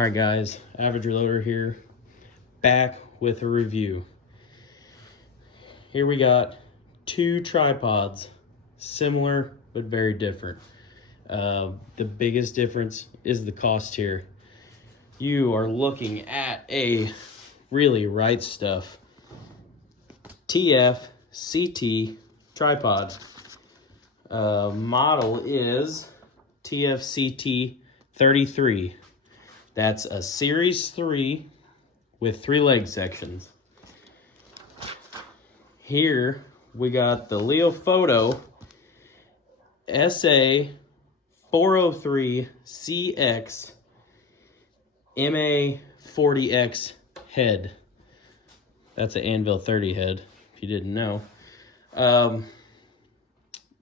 All right, guys, Average Reloader here, back with a review. Here we got two tripods, similar but very different. The biggest difference is the cost here. You are looking at a really right stuff TFCT tripod. Model is TFCT 33. That's a Series 3 with 3 leg sections. Here we got the Leofoto SA 403CX MA40X head. That's an Anvil 30 head, if you didn't know.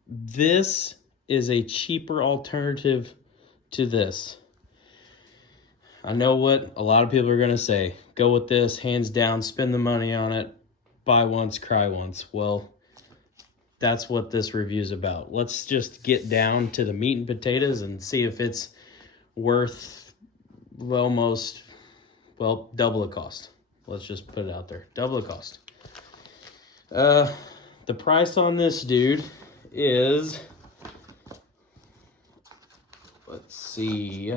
This is a cheaper alternative to this. I know what a lot of people are going to say. Go with this, hands down, spend the money on it, buy once, cry once. Well, that's what this review is about. Let's just get down to the meat and potatoes and see if it's worth almost, well, double the cost. Let's just put it out there. Double the cost. The price on this dude is, let's see,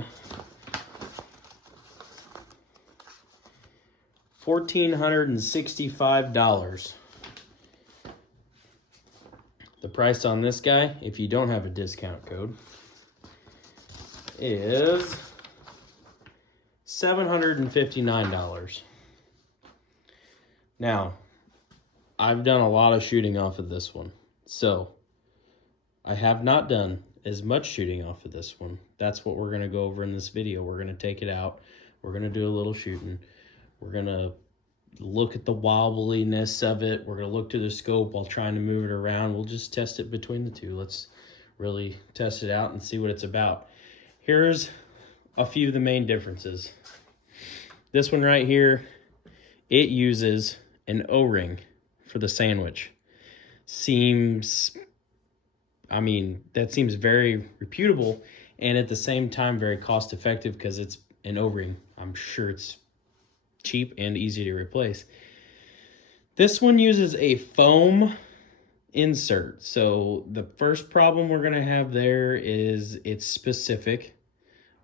$1,465. The price on this guy, if you don't have a discount code, is $759. Now, I've done a lot of shooting off of this one, so I have not done as much shooting off of this one. That's what we're going to go over in this video. We're going to take it out. We're going to do a little shooting. We're going to look at the wobbliness of it. We're going to look to the scope while trying to move it around. We'll just test it between the two. Let's really test it out and see what it's about. Here's a few of the main differences. This one right here, it uses an O-ring for the sandwich. That seems very reputable and at the same time very cost effective because it's an O-ring. I'm sure it's cheap and easy to replace. This one uses a foam insert. So the first problem we're going to have there is it's specific.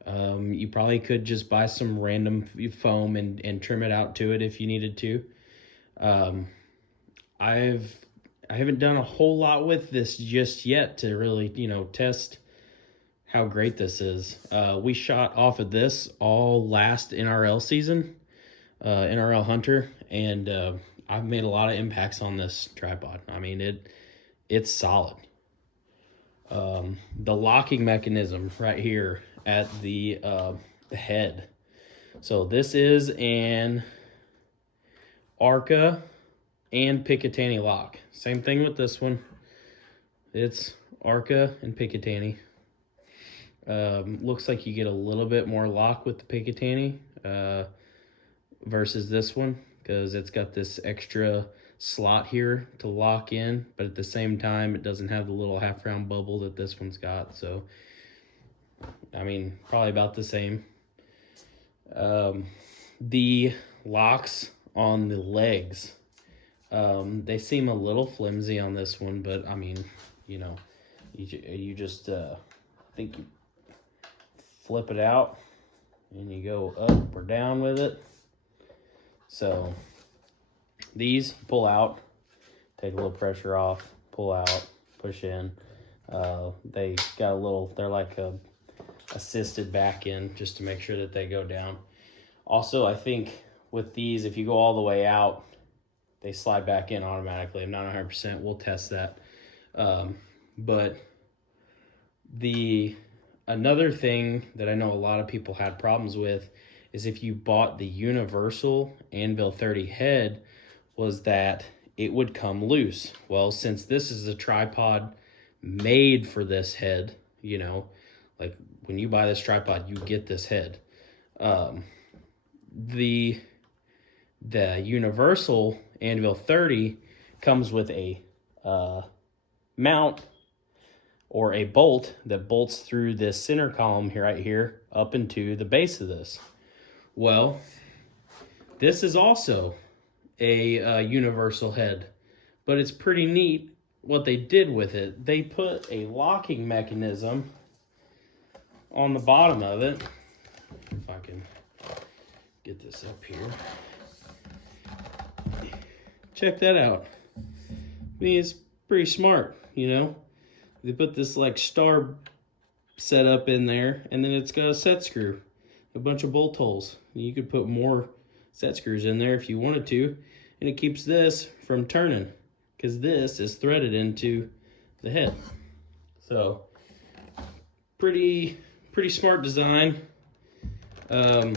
You probably could just buy some random foam and trim it out to it if you needed to. I haven't done a whole lot with this just yet to really, test how great this is. We shot off of this all last NRL season, NRL Hunter, and I've made a lot of impacts on this tripod. I mean, it's solid. The locking mechanism right here at the head. So this is an Arca and Picatinny lock. Same thing with this one. It's Arca and Picatinny. Looks like you get a little bit more lock with the Picatinny versus this one because it's got this extra slot here to lock in, but at the same time it doesn't have the little half round bubble that this one's got. So I mean, probably about the same. The locks on the legs, they seem a little flimsy on this one, but I mean, you just think you flip it out and you go up or down with it. So these pull out, take a little pressure off, pull out, push in. They got a little, they're like a assisted back in just to make sure that they go down. Also, I think with these, if you go all the way out, they slide back in automatically. I'm not 100%. We'll test that. But another thing that I know a lot of people had problems with is if you bought the universal Anvil 30 head, was that it would come loose. Well, since this is a tripod made for this head, like when you buy this tripod, you get this head. The universal Anvil 30 comes with a mount or a bolt that bolts through this center column here, right here, up into the base of this. Well, this is also a universal head, but it's pretty neat what they did with it. They put a locking mechanism on the bottom of it. If I can get this up here. Check that out. I mean, it's pretty smart, you know? They put this like star setup in there, and then it's got a set screw, a bunch of bolt holes. You could put more set screws in there if you wanted to, and it keeps this from turning because this is threaded into the head. So pretty smart design. I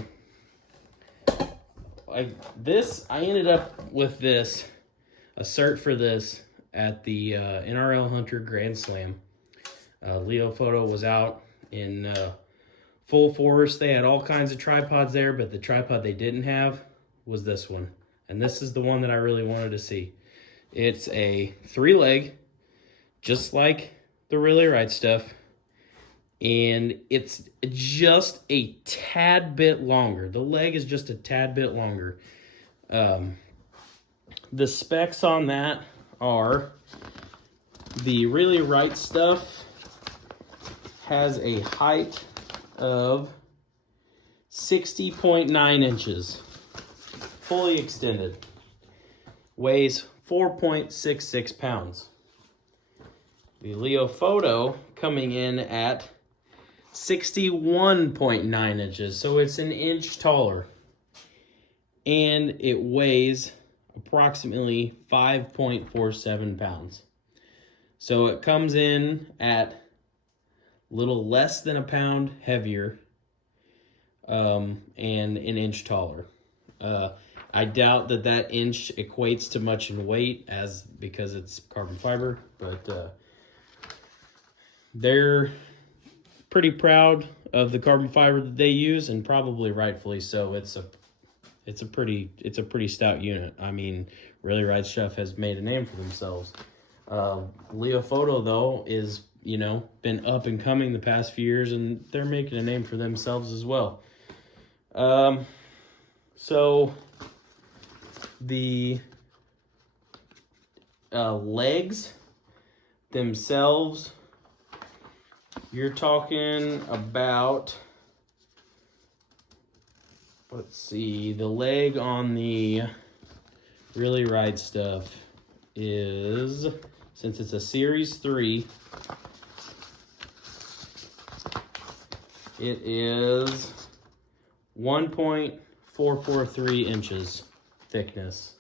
ended up with this, a cert for this at the NRL Hunter Grand Slam. Leofoto was out in full force. They had all kinds of tripods there, but the tripod they didn't have was this one. And this is the one that I really wanted to see. It's a 3-leg, just like the Really Right Stuff. And it's just a tad bit longer. The leg is just a tad bit longer. The specs on that are the Really Right Stuff has a height of 60.9 inches, fully extended, weighs 4.66 pounds. The Leofoto coming in at 61.9 inches, so it's an inch taller, and it weighs approximately 5.47 pounds. So it comes in at a little less than a pound heavier, and an inch taller. I doubt that inch equates to much in weight because it's carbon fiber, but they're pretty proud of the carbon fiber that they use, and probably rightfully so. It's a pretty stout unit. I mean, Really Right Stuff has made a name for themselves. Leofoto though is, you know, been up and coming the past few years, and they're making a name for themselves as well. So the legs themselves, you're talking about, let's see, the leg on the Really Right Stuff is, since it's a Series 3, it is 1.443 inches thickness.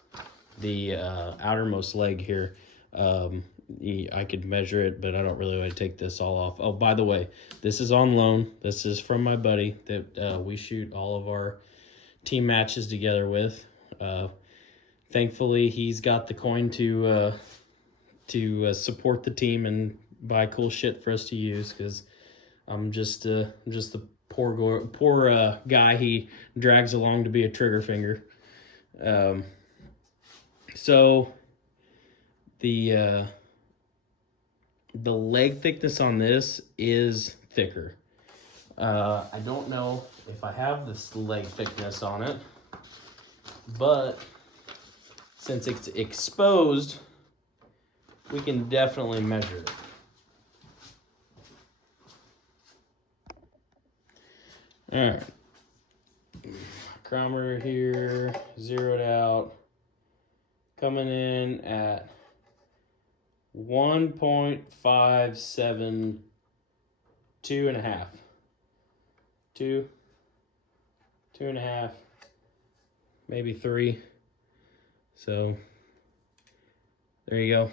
The outermost leg here. I could measure it, but I don't really want to take this all off. Oh, by the way, this is on loan. This is from my buddy that we shoot all of our team matches together with. Thankfully, he's got the coin to support the team and buy cool shit for us to use, because I'm just the poor guy he drags along to be a trigger finger. So the leg thickness on this is thicker. I don't know if I have this leg thickness on it, but since it's exposed, we can definitely measure it. All right, chronometer here, zeroed out, coming in at 1.572 and a half. Two and a half, maybe 3. So there you go.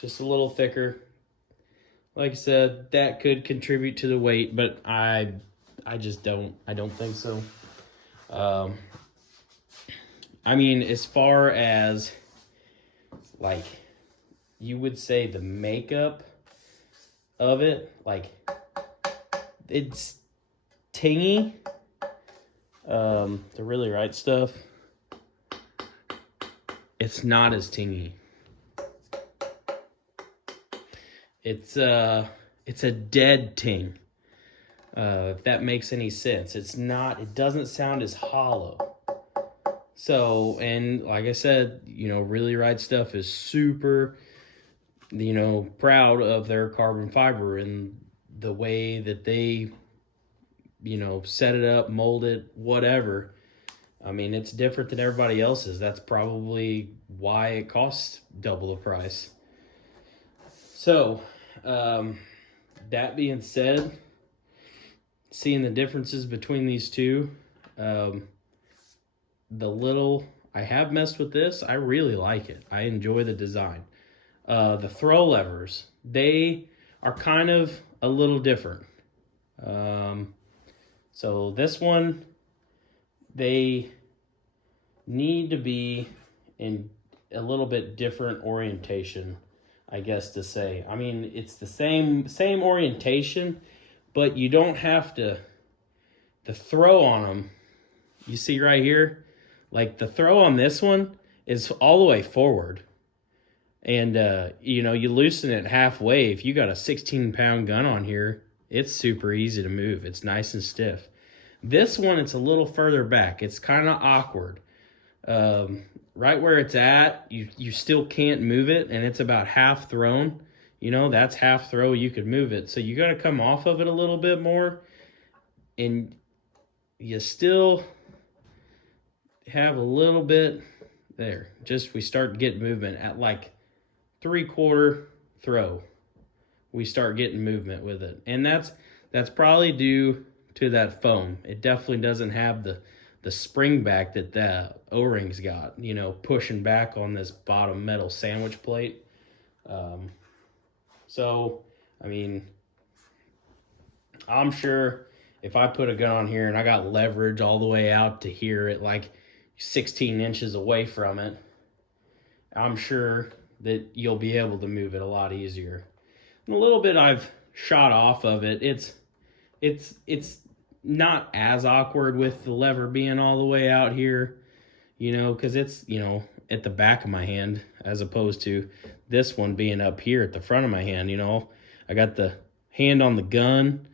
Just a little thicker. Like I said, that could contribute to the weight, but I don't think so. I mean, as far as, like, you would say the makeup of it, like, it's tingy. The Really Right Stuff, it's not as tingy. It's a dead ting. If that makes any sense. It doesn't sound as hollow. So, and like I said, Really Ride Stuff is super, proud of their carbon fiber and the way that they, set it up, mold it, whatever. I mean, it's different than everybody else's. That's probably why it costs double the price. So, that being said, seeing the differences between these two, I have messed with this. I really like it. I enjoy the design. The throw levers, they are kind of a little different. So this one, they need to be in a little bit different orientation, I guess to say. I mean, it's the same orientation, but you don't have to, the throw on them, you see right here, like the throw on this one is all the way forward. And, you loosen it halfway. If you got a 16-pound gun on here, it's super easy to move. It's nice and stiff. This one, it's a little further back. It's kind of awkward. Right where it's at, you still can't move it, and it's about half thrown. That's half throw. You could move it. So you got to come off of it a little bit more, and you still have a little bit there. We start getting movement at like 3/4 throw. We start getting movement with it, and that's probably due to that foam. It definitely doesn't have the spring back that the O-rings got, pushing back on this bottom metal sandwich plate. So, I mean, I'm sure if I put a gun on here and I got leverage all the way out to here at like 16 inches away from it, I'm sure that you'll be able to move it a lot easier. And a little bit I've shot off of it. It's not as awkward with the lever being all the way out here, because it's, at the back of my hand as opposed to this one being up here at the front of my hand. I got the hand on the gun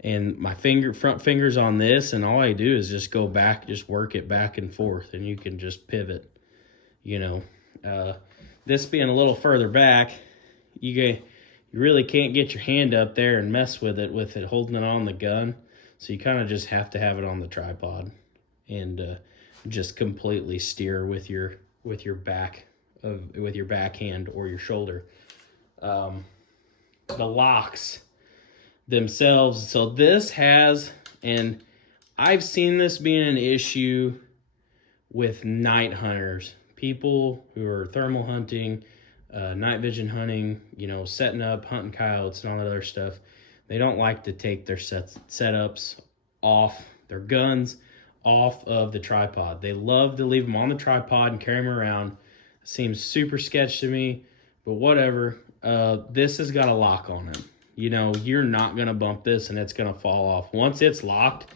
and my front fingers on this, and all I do is just go back, just work it back and forth, and you can just pivot. This being a little further back, you really can't get your hand up there and mess with it holding it on the gun. So you kind of just have to have it on the tripod and just completely steer with your backhand or your shoulder. The locks themselves. So this has, and I've seen this being an issue with night hunters, people who are thermal hunting, night vision hunting, setting up, hunting coyotes and all that other stuff. They don't like to take their setups off, their guns off of the tripod. They love to leave them on the tripod and carry them around. It seems super sketch to me, but whatever. This has got a lock on it. You're not going to bump this and it's going to fall off. Once it's locked,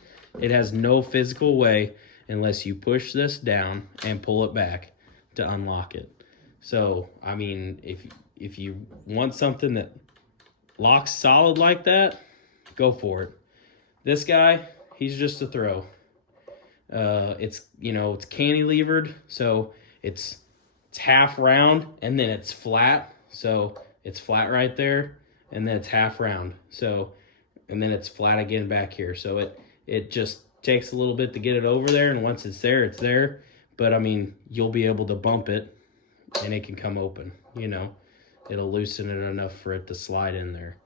it has no physical way unless you push this down and pull it back to unlock it. So, I mean, if you want something that locks solid like that, go for it. This guy, he's just a throw. It's cantilevered, so it's half round and then it's flat. So it's flat right there, and then it's half round. So, and then it's flat again back here. So it just takes a little bit to get it over there, and once it's there, it's there. But I mean, you'll be able to bump it and it can come open, It'll loosen it enough for it to slide in there.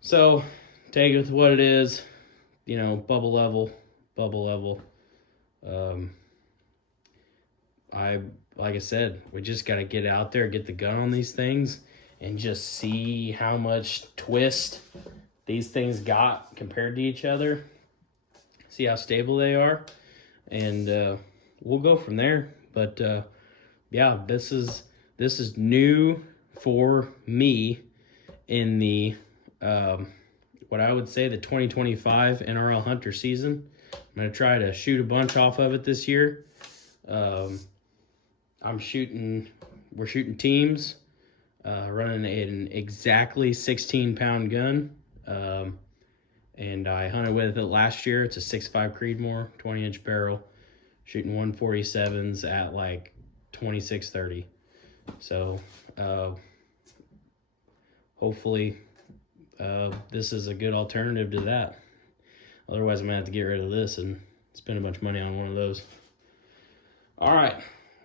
So take it with what it is, bubble level. Like I said, we just got to get out there, get the gun on these things, and just see how much twist these things got compared to each other. See how stable they are, and we'll go from there. But yeah, this is new for me in the what I would say the 2025 NRL Hunter season. I'm going to try to shoot a bunch off of it this year. We're shooting teams, running an exactly 16-pound gun. and I hunted with it last year. It's a 6.5 Creedmoor, 20-inch barrel, shooting 147s at like 26-30. So hopefully this is a good alternative to that. Otherwise, I'm gonna have to get rid of this and spend a bunch of money on one of those. All right,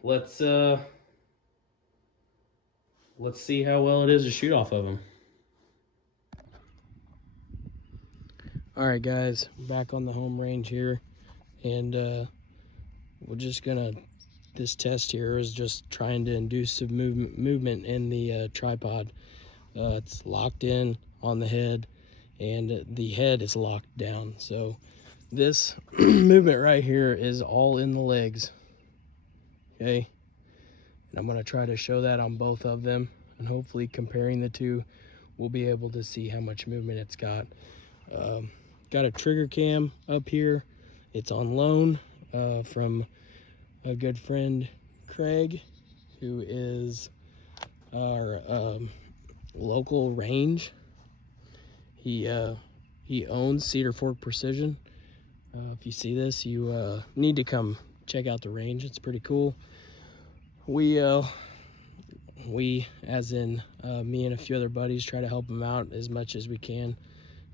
let's see how well it is to shoot off of them. All right, guys, back on the home range here, and we're just gonna. This test here is just trying to induce some movement in the tripod. It's locked in on the head, and the head is locked down. So this movement right here is all in the legs. Okay, and I'm going to try to show that on both of them, and hopefully comparing the two, we'll be able to see how much movement it's got. Got a trigger cam up here. It's on loan from a good friend, Craig, who is our local range. He owns Cedar Fork Precision. If you see this, you need to come check out the range. It's pretty cool. We as in me and a few other buddies, try to help him out as much as we can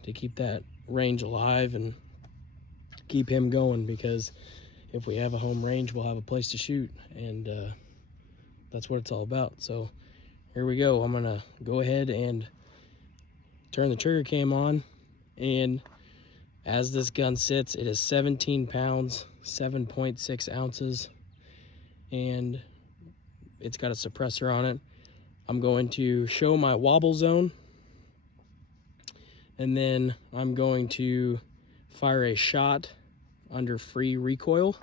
to keep that range alive and keep him going, because if we have a home range, we'll have a place to shoot, and that's what it's all about. So here we go. I'm gonna go ahead and turn the trigger cam on, and as this gun sits, it is 17 pounds, 7.6 ounces, and it's got a suppressor on it. I'm going to show my wobble zone, and then I'm going to fire a shot under free recoil.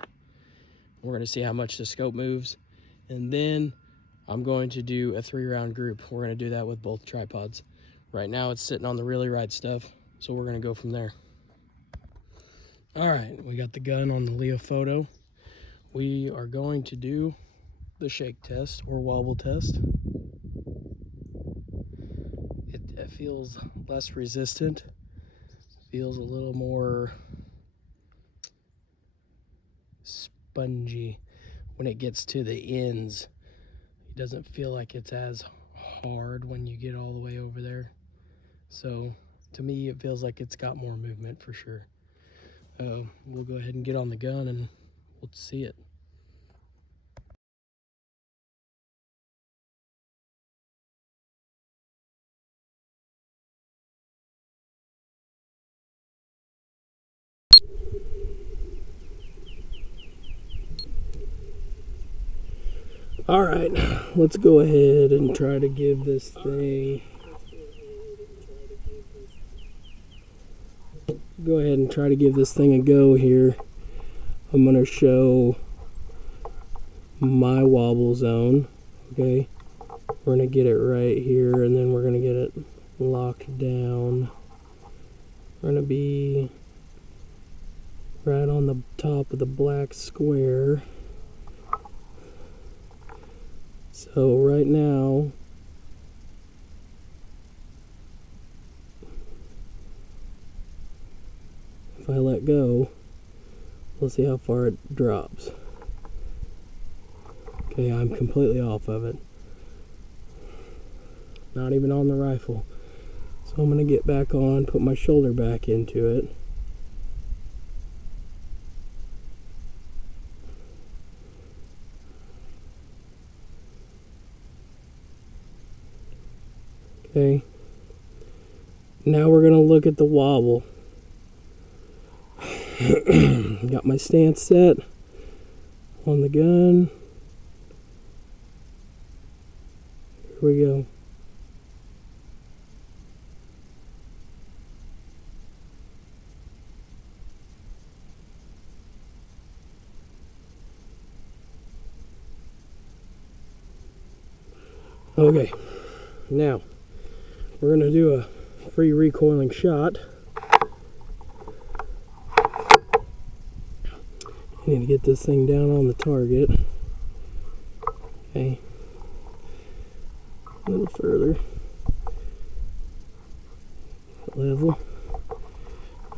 We're going to see how much the scope moves, and then I'm going to do a 3-round group. We're going to do that with both tripods. Right now it's sitting on the really right stuff, so we're going to go from there. All right, we got the gun on the Leofoto. We are going to do the shake test or wobble test. It feels less resistant, feels a little more spongy when it gets to the ends. It doesn't feel like it's as hard when you get all the way over there. So to me, it feels like it's got more movement for sure. We'll go ahead and get on the gun and we'll see it. All right, let's go ahead and try to give this thing a go here. I'm gonna show my wobble zone. Okay, we're gonna get it right here, and then we're gonna get it locked down. We're gonna be right on the top of the black square. So right now, if I let go, we'll see how far it drops. Okay, I'm completely off of it. Not even on the rifle. So I'm going to get back on, put my shoulder back into it. Okay, now we're going to look at the wobble. Got my stance set on the gun. Here we go. Okay, now we're going to do a free recoiling shot. I need to get this thing down on the target. Okay, a little further. Level.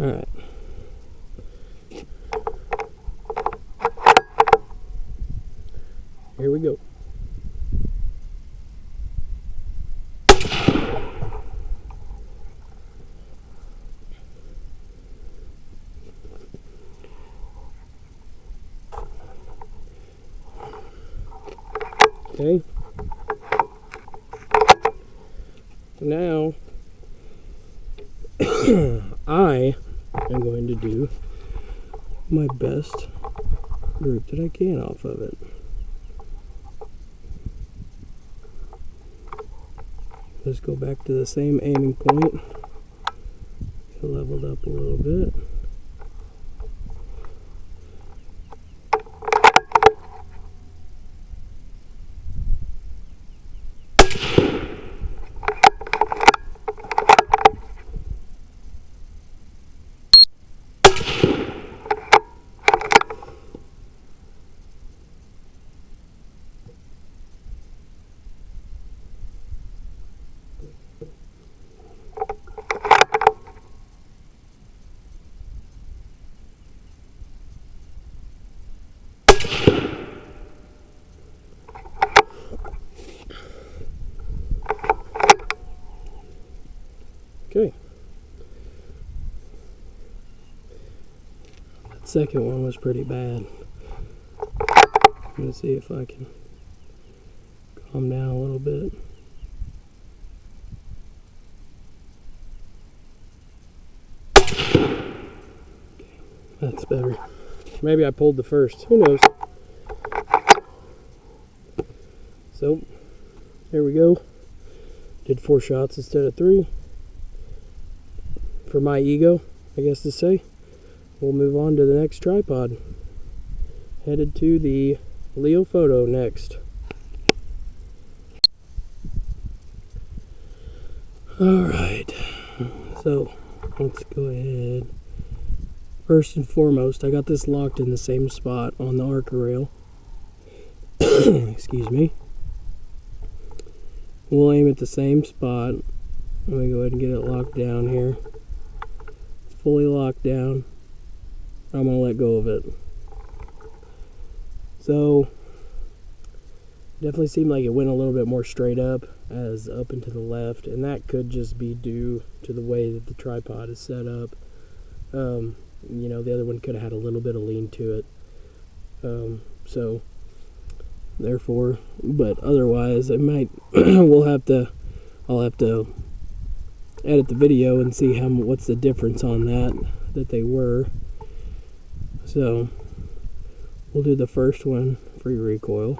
Alright. Here we go. Okay. Now, I am going to do my best group that I can off of it. Let's go back to the same aiming point. Get leveled up a little bit. Okay. That second one was pretty bad. I'm going to see if I can calm down a little bit. Okay, that's better. Maybe I pulled the first. Who knows? So, there we go. Did 4 shots instead of 3. For my ego, I guess to say. We'll move on to the next tripod. Headed to the Leofoto next. Alright, so let's go ahead. First and foremost, I got this locked in the same spot on the Arca rail. Excuse me. We'll aim at the same spot. Let me go ahead and get it locked down here. It's fully locked down. I'm going to let go of it. So, definitely seemed like it went a little bit more straight up as up and to the left, and that could just be due to the way that the tripod is set up. You know, the other one could have had a little bit of lean to it. So, therefore, but otherwise, I might, I'll have to edit the video and see what's the difference on that they were. So, we'll do the first one, free recoil.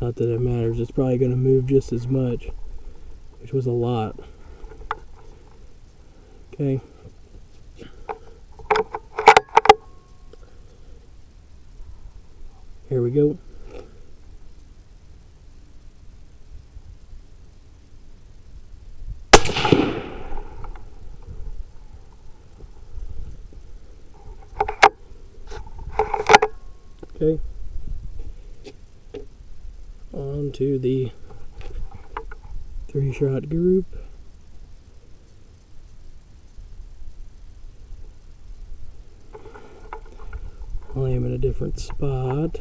Not that it matters, it's probably going to move just as much, which was a lot. Okay. Here we go. Okay. On to the 3-shot group. I'll aim in a different spot.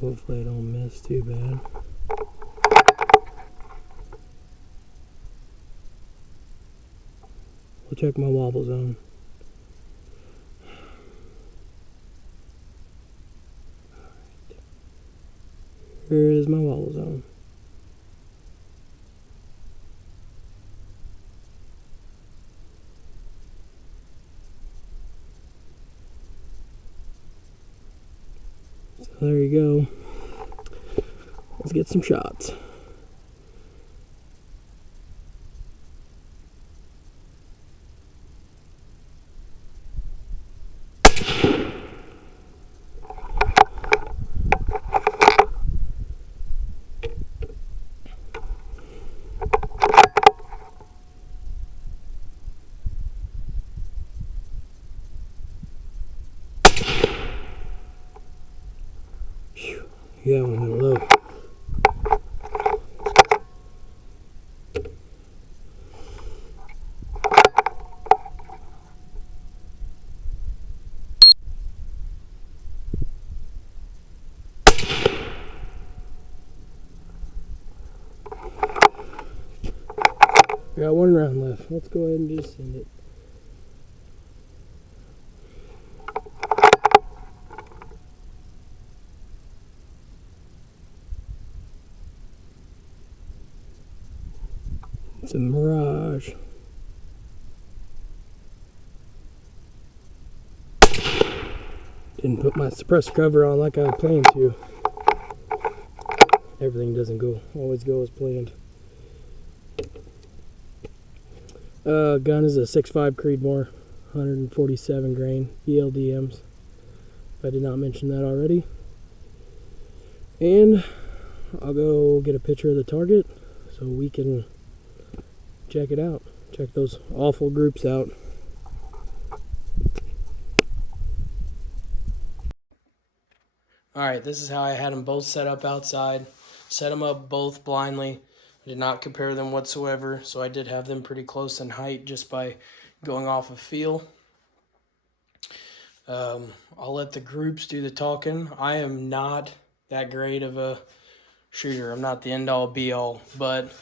Hopefully I don't miss too bad. We'll check my wobble zone. Here is my wobble zone. So there you go. Let's get some shots. Yeah, one went low. We got 1 round left. Let's go ahead and just send it. It's a Mirage. Didn't put my suppressor cover on like I planned to. Everything doesn't always go as planned. Gun is a 6.5 Creedmoor, 147 grain ELDMs. If I did not mention that already. And I'll go get a picture of the target so we can check it out. Check those awful groups out. Alright, this is how I had them both set up outside. Set them up both blindly. I did not compare them whatsoever, so I did have them pretty close in height just by going off of feel. I'll let the groups do the talking. I am not that great of a shooter. I'm not the end-all be-all, but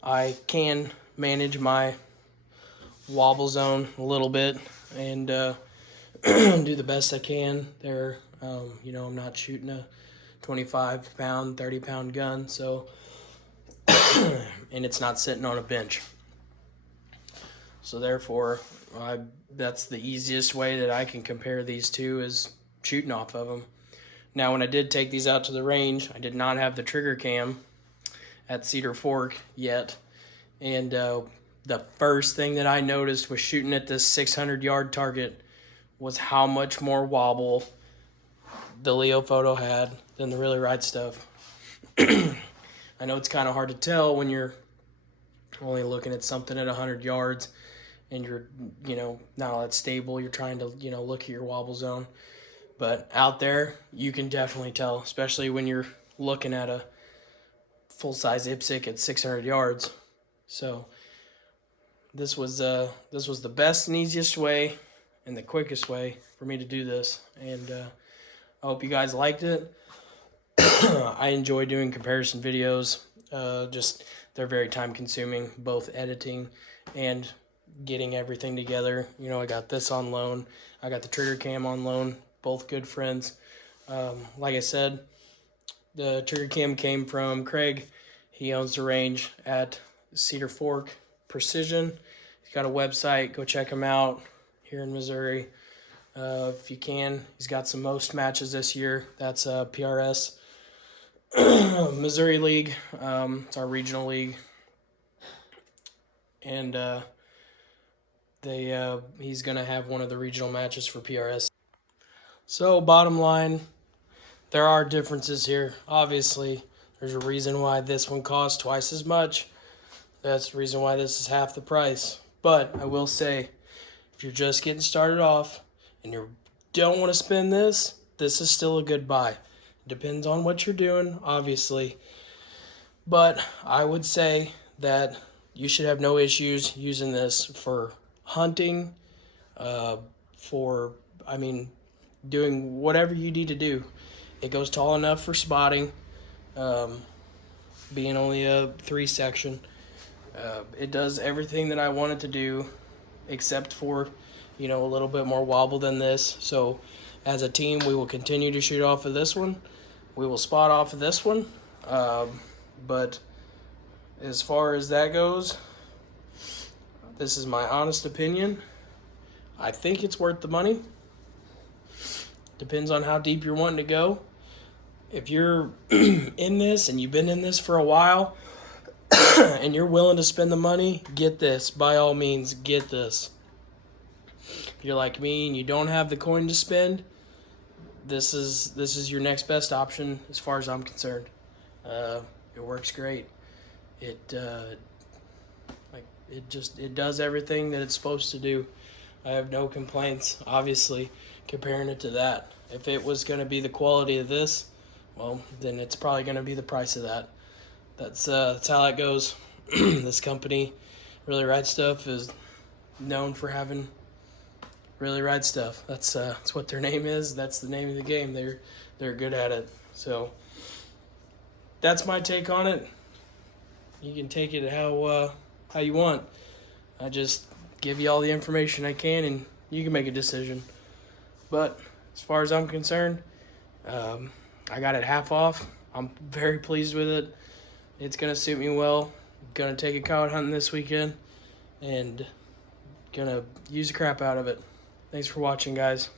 I can manage my wobble zone a little bit and do the best I can there. You know, I'm not shooting a 25-pound, 30-pound gun, so and it's not sitting on a bench. So therefore, that's the easiest way that I can compare these two is shooting off of them. Now, when I did take these out to the range, I did not have the trigger cam at Cedar Fork yet, and the first thing that I noticed was shooting at this 600-yard target was how much more wobble the Leofoto had than the Really Right Stuff. I know it's kind of hard to tell when you're only looking at something at 100 yards and you're, you know, not all that stable. You're trying to, you know, look at your wobble zone. But out there, you can definitely tell, especially when you're looking at a full-size IPSC at 600 yards. So this was the best and easiest way and the quickest way for me to do this. And I hope you guys liked it. I enjoy doing comparison videos. Just they're very time consuming, both editing and getting everything together. You know, I got this on loan. I got the trigger cam on loan. Both good friends. Like I said, the trigger cam came from Craig. He owns the range at Cedar Fork Precision. He's got a website. Go check him out here in Missouri. If you can, he's got some most matches this year. That's PRS Missouri League. It's our regional league, and he's gonna have one of the regional matches for PRS. So bottom line, there are differences here. Obviously, there's a reason why this one costs twice as much. That's the reason why this is half the price. But I will say, if you're just getting started off and you don't want to spend this is still a good buy. Depends on what you're doing, obviously. But I would say that you should have no issues using this for hunting, doing whatever you need to do. It goes tall enough for spotting, being only a 3-section. It does everything that I want it to do, except for, you know, a little bit more wobble than this. So as a team, we will continue to shoot off of this one. We will spot off of this one. But as far as that goes, this is my honest opinion. I think it's worth the money. Depends on how deep you're wanting to go. If you're in this and you've been in this for a while and you're willing to spend the money, get this. By all means, get this. If you're like me and you don't have the coin to spend, this is your next best option as far as I'm concerned. It works great. It does everything that it's supposed to do. I have no complaints, obviously, comparing it to that. If it was going to be the quality of this, well, then it's probably going to be the price of that. That's how that goes. This company, Really Right Stuff, is known for having really right stuff. That's what their name is. That's the name of the game. They're good at it. So that's my take on it. You can take it how you want. I just give you all the information I can, and you can make a decision. But as far as I'm concerned, I got it half off. I'm very pleased with it. It's gonna suit me well. Gonna take a coyote hunting this weekend, and gonna use the crap out of it. Thanks for watching, guys.